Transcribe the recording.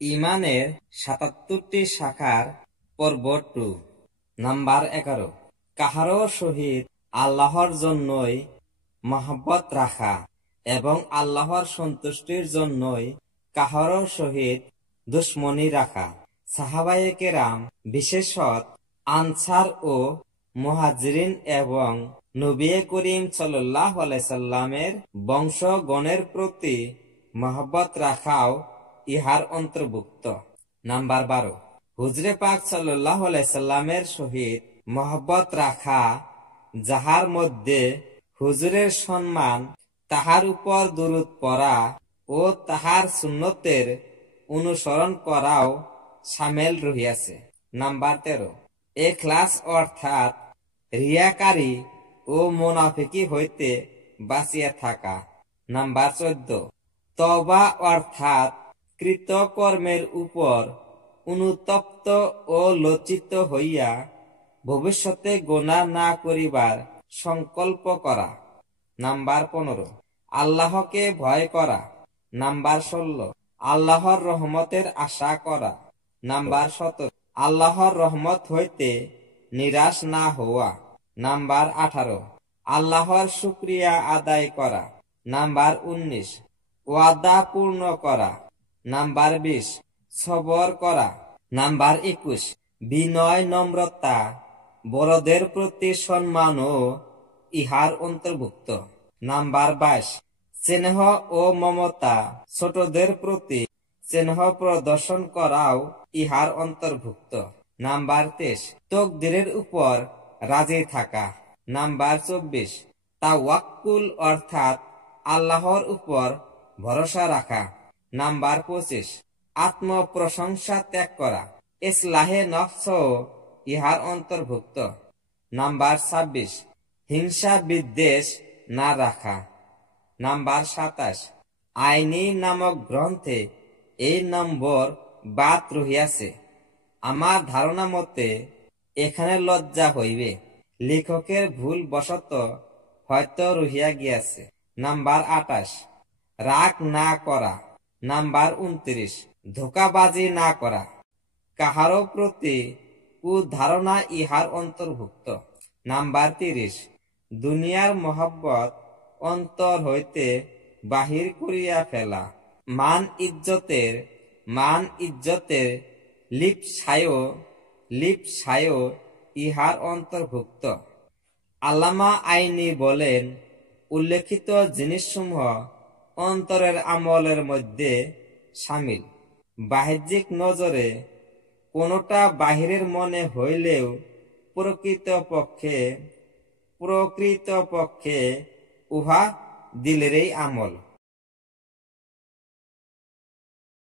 ইমানের ৭৭টি শাখার পর্ব 2 নাম্বার 11। কাহারও সহিত আল্লাহর জন্যই মহব্বত রাখা এবং আল্লাহর সন্তুষ্টির জন্যই কাহারও সহিত দুশ্মনী রাখা। সাহাবায়ে কেরাম বিশেষত আনসার ও মুহাজিরিন এবং নবী করিম সাল্লাল্লাহু আলাইহি সাল্লামের বংশগণের প্রতি মহব্বত রাখাও ইহার অন্তর্ভুক্ত। নাম্বার 12। হুজরে পাক সাল্লাল্লাহু আলাইহি সাল্লামের সহিত মহব্বত রাখা, যাহার মধ্যে হুজুরের সম্মান, তাহার উপর দুরূদ পড়া ও তাহার সুন্নতের অনুসরণ করাও শামেল রহিয়াছে। নাম্বার 13। ইখলাস অর্থাৎ রিয়াকারী ও মুনাফিকি হইতে বাঁচিয়া থাকা। নাম্বার 14। তওবা অর্থাৎ কৃতকর্মের উপর অনুতপ্ত ও লজ্জিত হইয়া ভবিষ্যতে গুনাহ না করিবার সংকল্প করা। নাম্বার 15। আল্লাহকে ভয় করা। নাম্বার 16। আল্লাহর রহমতের আশা করা। নাম্বার 17। আল্লাহর রহমত হইতে নিরাশ না হওয়া। নাম্বার 18। আল্লাহর শুকরিয়া আদায় করা। নাম্বার 19। ওয়াদা পূর্ণ করা। নাম্বার 20। সবর করা। নাম্বার 21। বিনয় নম্রতা, বড়দের প্রতি সম্মানও ইহার অন্তর্ভুক্ত। নাম্বার 22। স্নেহ ও মমতা, ছোটদের প্রতি স্নেহ প্রদর্শন করাও ইহার অন্তর্ভুক্ত। নাম্বার 23। তকদিরের উপর রাজি থাকা। নাম্বার 24। তাওয়াক্কুল অর্থাৎ আল্লাহর উপর ভরসা রাখা। নাম্বার 25। আত্মপ্রশংসা ত্যাগ করা। ইসলাহে নফস ইহার অন্তর্ভুক্ত। নাম্বার 26। হিংসা বিদ্বেষ না রাখা। নাম্বার 27। আইনি নামক গ্রন্থে এই নম্বর বাদ রহিয়াছে। আমার ধারণা মতে এখানে লজ্জা হইবে, লেখকের ভুল বশত হয়তো রহিয়া গিয়াছে। নাম্বার 28। রাগ না করা। নাম্বার 29। ধোঁকাবাজি না করা। কাহারও প্রতি কুধারণা ইহার অন্তর্ভুক্ত। নাম্বার 30। দুনিয়ার মহব্বত অন্তর হইতে বাহির করিয়া ফেলা। মান ইজ্জতের লিপ্সায় ইহার অন্তর্ভুক্ত। আল্লামা আইনি বলেন, উল্লেখিত জিনিসসমূহ অন্তরের আমলের মধ্যে শামিল। বাহ্যিক নজরে কোনটা বাহিরের মনে হইলেও প্রকৃতপক্ষে উহা দিলেরই আমল।